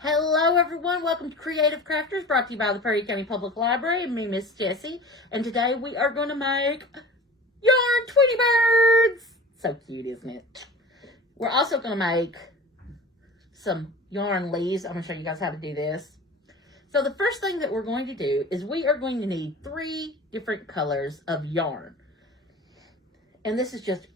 Hello everyone, welcome to Creative Crafters, brought to you by the Prairie County Public Library and me, Miss Jessie. And today we are going to make yarn Tweety birds. So cute, isn't it? We're also going to make some yarn leaves. I'm going to show you guys how to do this. So the first thing that we're going to do is we are going to need 3 different colors of yarn. And this is just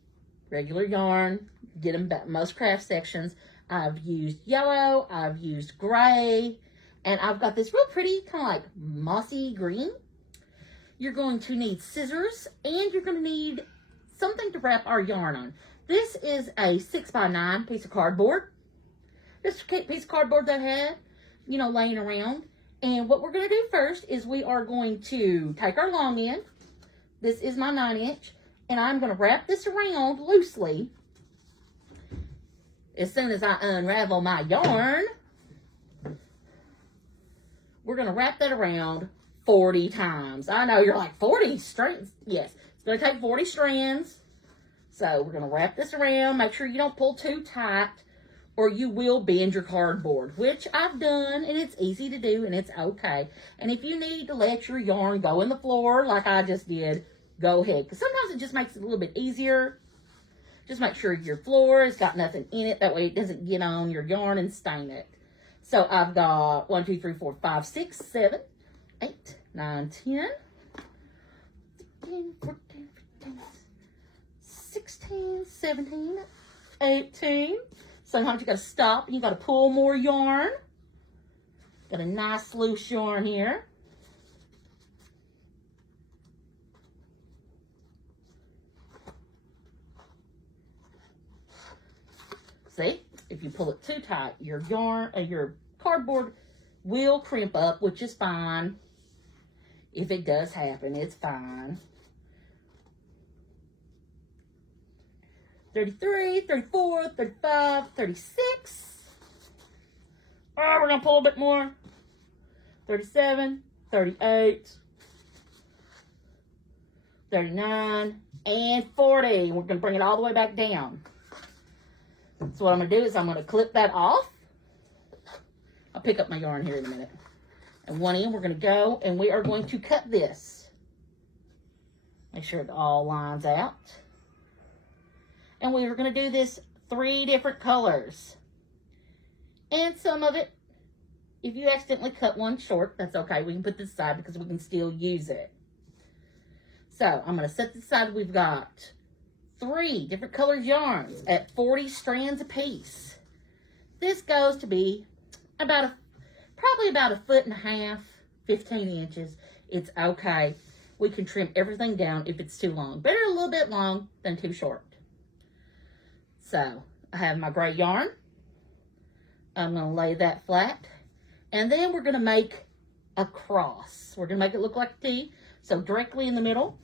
regular yarn. Get them at most craft sections. I've used yellow, I've used gray, and I've got this real pretty kind of like mossy green. You're going to need scissors, and you're going to need something to wrap our yarn on. This is a 6x9 piece of cardboard. Just a piece of cardboard that I had, laying around. And what we're going to do first is we are going to take our long end. This is my 9-inch, and I'm going to wrap this around loosely. As soon as I unravel my yarn, we're going to wrap that around 40 times. I know you're like, 40 strands? Yes, it's going to take 40 strands. So we're going to wrap this around. Make sure you don't pull too tight or you will bend your cardboard, which I've done, and it's easy to do, and it's okay. And if you need to let your yarn go in the floor like I just did, go ahead. Because sometimes it just makes it a little bit easier. Just make sure your floor has got nothing in it. That way it doesn't get on your yarn and stain it. So I've got 1, 2, 3, 4, 5, 6, 7, 8, 9, 10, 15, 14, 15, 16, 17, 18. Sometimes you got to stop and you got to pull more yarn. Got a nice loose yarn here. See, if you pull it too tight, your your cardboard will crimp up, which is fine. If it does happen, it's fine. 33, 34, 35, 36. Oh, we're going to pull a bit more. 37, 38, 39, and 40. We're going to bring it all the way back down. So what I'm going to do is I'm going to clip that off. I'll pick up my yarn here in a minute. And one end, we're going to go and we are going to cut this. Make sure it all lines out. And we are going to do this 3 different colors. And some of it, if you accidentally cut one short, that's okay. We can put this aside because we can still use it. So I'm going to set this aside. We've got 3 different colored yarns at 40 strands a piece. This goes to be probably about 1.5 feet, 15 inches. It's okay. We can trim everything down if it's too long. Better a little bit long than too short. So I have my gray yarn. I'm going to lay that flat. And then we're going to make a cross. We're going to make it look like a T. So directly in the middle,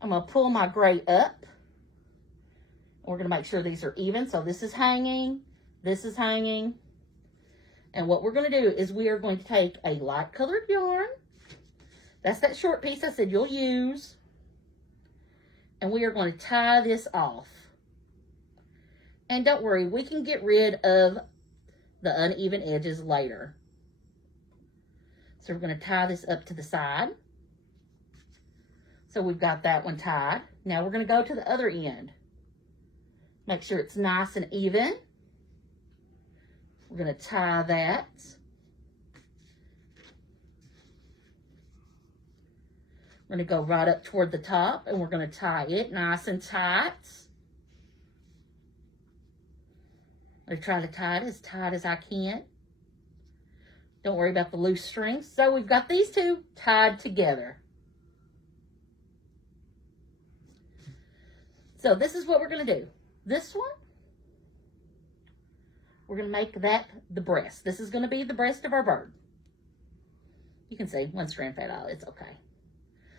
I'm going to pull my gray up. We're going to make sure these are even. So this is hanging. This is hanging. And what we're going to do is we are going to take a light colored yarn. That's that short piece I said you'll use. And we are going to tie this off. And don't worry, we can get rid of the uneven edges later. So we're going to tie this up to the side. So we've got that one tied. Now we're going to go to the other end. Make sure it's nice and even. We're going to tie that. We're going to go right up toward the top and we're going to tie it nice and tight. I'm going to try to tie it as tight as I can. Don't worry about the loose strings. So we've got these 2 tied together. So this is what we're going to do. This one, we're going to make that the breast. This is going to be the breast of our bird. You can see 1 strand fade out. It's okay.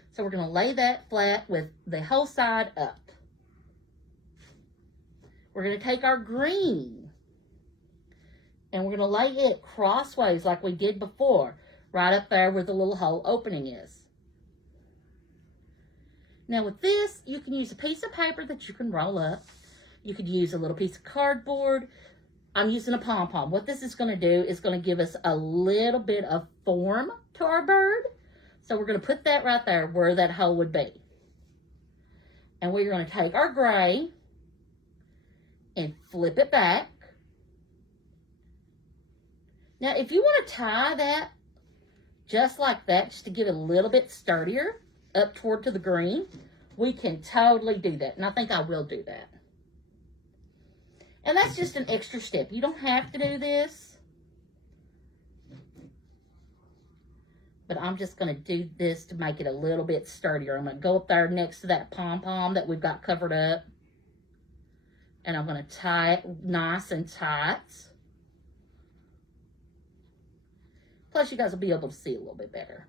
So we're going to lay that flat with the whole side up. We're going to take our green and we're going to lay it crossways like we did before, right up there where the little hole opening is. Now with this, you can use a piece of paper that you can roll up. You could use a little piece of cardboard. I'm using a pom-pom. What this is going to do is going to give us a little bit of form to our bird. So we're going to put that right there where that hole would be. And we're going to take our gray and flip it back. Now, if you want to tie that just like that, just to get it a little bit sturdier up toward to the green, we can totally do that. And I think I will do that. And that's just an extra step. You don't have to do this. But I'm just going to do this to make it a little bit sturdier. I'm going to go up there next to that pom-pom that we've got covered up. And I'm going to tie it nice and tight. Plus, you guys will be able to see a little bit better.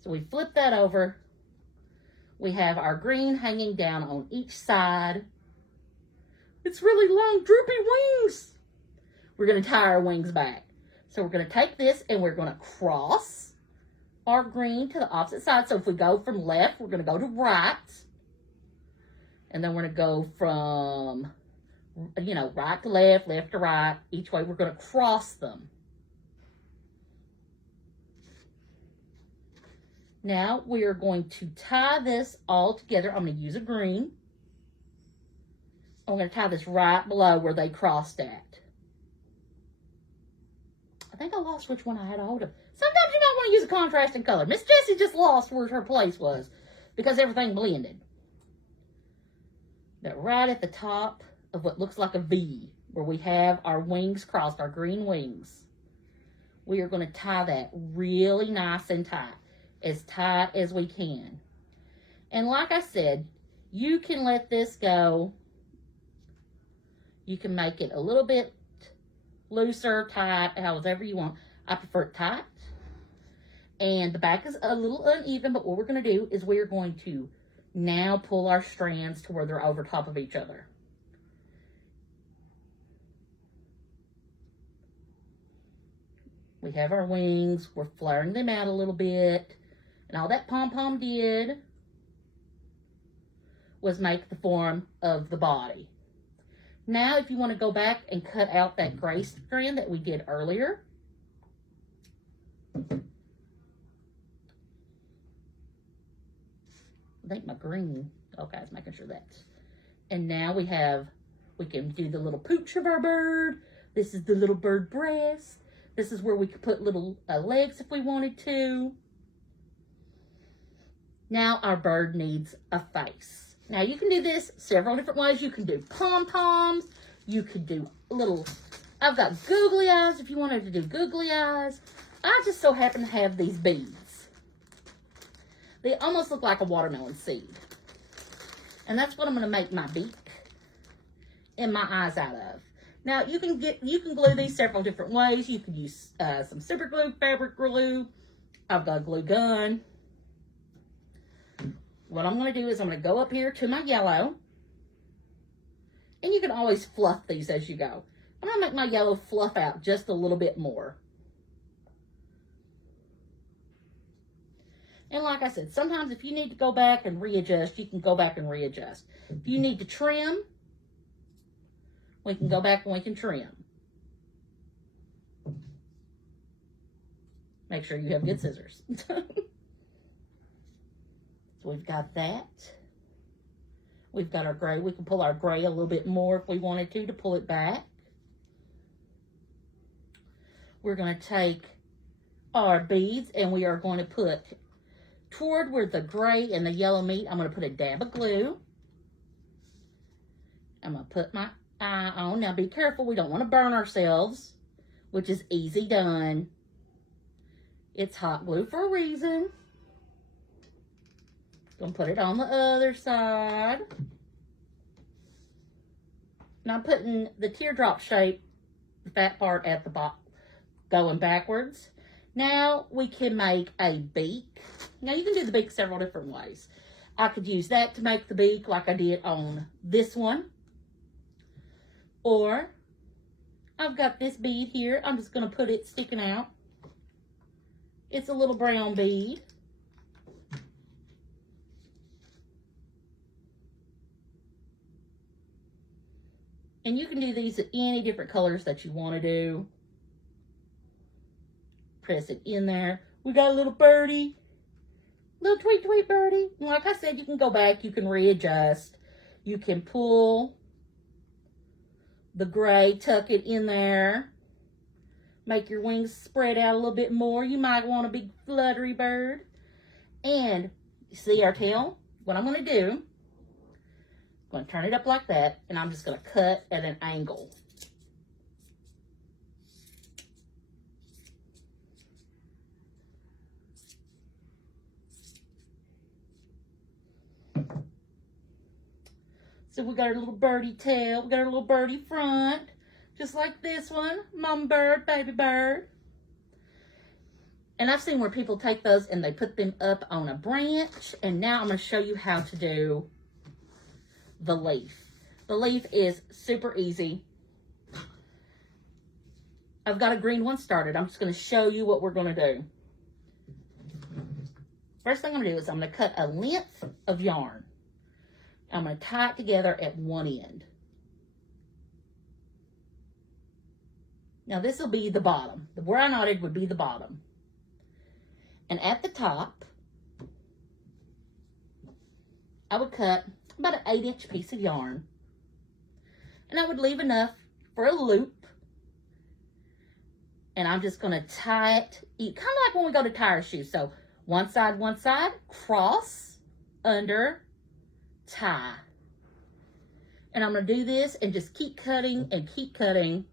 So we flip that over. We have our green hanging down on each side. It's really long, droopy wings. We're going to tie our wings back. So we're going to take this and we're going to cross our green to the opposite side. So if we go from left, we're going to go to right. And then we're going to go from, right to left, left to right. Each way we're going to cross them. Now we are going to tie this all together. I'm going to use a green. I'm going to tie this right below where they crossed at. I think I lost which one I had a hold of. Sometimes you don't want to use a contrasting color. Miss Jessie just lost where her place was because everything blended. But right at the top of what looks like a V, where we have our wings crossed, our green wings, we are going to tie that really nice and tight as we can. And like I said, you can let this go. You can make it a little bit looser, tight, however you want. I prefer it tight. And the back is a little uneven, but what we're going to do is we're going to now pull our strands to where they're over top of each other. We have our wings. We're flaring them out a little bit. And all that pom-pom did was make the form of the body. Now, if you want to go back and cut out that gray strand that we did earlier, I think my green, okay, I was making sure that's, and now we can do the little pooch of our bird. This is the little bird breast. This is where we could put little legs if we wanted to. Now our bird needs a face. Now you can do this several different ways. You can do pom-poms. You could do I've got googly eyes if you wanted to do googly eyes. I just so happen to have these beads. They almost look like a watermelon seed. And that's what I'm going to make my beak and my eyes out of. Now you can glue these several different ways. You could use some super glue, fabric glue. I've got a glue gun. What I'm going to do is I'm going to go up here to my yellow. And you can always fluff these as you go. I'm going to make my yellow fluff out just a little bit more. And like I said, sometimes if you need to go back and readjust, you can go back and readjust. If you need to trim, we can go back and we can trim. Make sure you have good scissors. So we've got that. We've got our gray. We can pull our gray a little bit more if we wanted to pull it back. We're going to take our beads and we are going to put toward where the gray and the yellow meet. I'm going to put a dab of glue. I'm going to put my eye on. Now be careful. We don't want to burn ourselves, which is easy done. It's hot glue for a reason. Gonna put it on the other side. Now I'm putting the teardrop shape, the fat part at the bottom, going backwards. Now we can make a beak. Now you can do the beak several different ways. I could use that to make the beak like I did on this one. Or I've got this bead here. I'm just gonna put it sticking out. It's a little brown bead. And you can do these at any different colors that you want to do. Press it in there. We got a little birdie. Little tweet tweet birdie. Like I said, you can go back. You can readjust. You can pull the gray, tuck it in there. Make your wings spread out a little bit more. You might want a big fluttery bird. And you see our tail? What I'm going to do, I'm going to turn it up like that, and I'm just going to cut at an angle. So we got our little birdie tail, we got our little birdie front, just like this one, mama bird, baby bird. And I've seen where people take those and they put them up on a branch, and now I'm going to show you how to do the leaf. The leaf is super easy. I've got a green one started. I'm just going to show you what we're going to do. First thing I'm going to do is I'm going to cut a length of yarn. I'm going to tie it together at one end. Now this will be the bottom. Where I knotted would be the bottom. And at the top, I would cut about an 8-inch piece of yarn. And I would leave enough for a loop. And I'm just going to tie it, kind of like when we go to tie our shoes. So one side, cross, under, tie. And I'm going to do this and just keep cutting and keep cutting.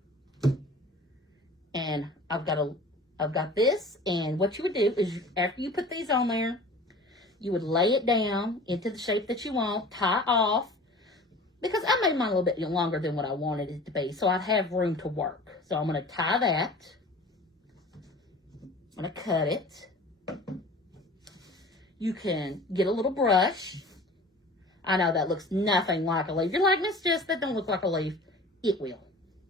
And I've got this, and what you would do is after you put these on there, you would lay it down into the shape that you want, tie off, because I made mine a little bit longer than what I wanted it to be, so I'd have room to work. So I'm going to tie that. I'm going to cut it. You can get a little brush. I know that looks nothing like a leaf. You're like, Miss Jess, that don't look like a leaf. It will.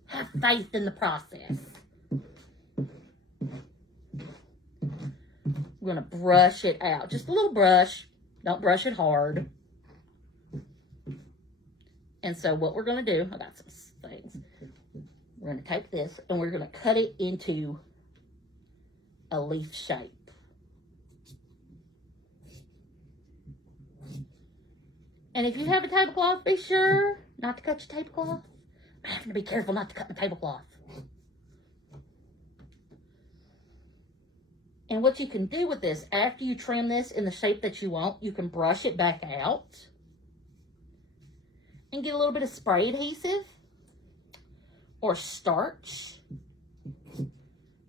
Have faith in the process. We're going to brush it out. Just a little brush. Don't brush it hard. And so what we're going to do, I got some things. We're going to take this and we're going to cut it into a leaf shape. And if you have a tablecloth, be sure not to cut your tablecloth. I'm having to be careful not to cut my tablecloth. And what you can do with this, after you trim this in the shape that you want, you can brush it back out and get a little bit of spray adhesive or starch.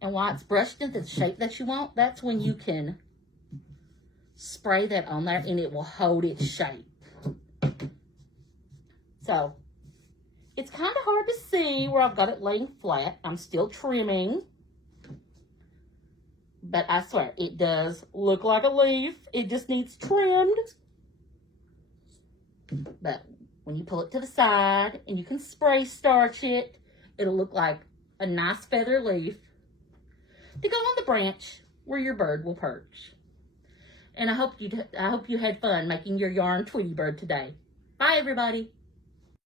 And while it's brushed into the shape that you want, that's when you can spray that on there and it will hold its shape. So, it's kind of hard to see where I've got it laying flat. I'm still trimming. But I swear, it does look like a leaf. It just needs trimmed. But when you pull it to the side and you can spray starch it, it'll look like a nice feather leaf to go on the branch where your bird will perch. And I hope you had fun making your yarn Tweety bird today. Bye, everybody.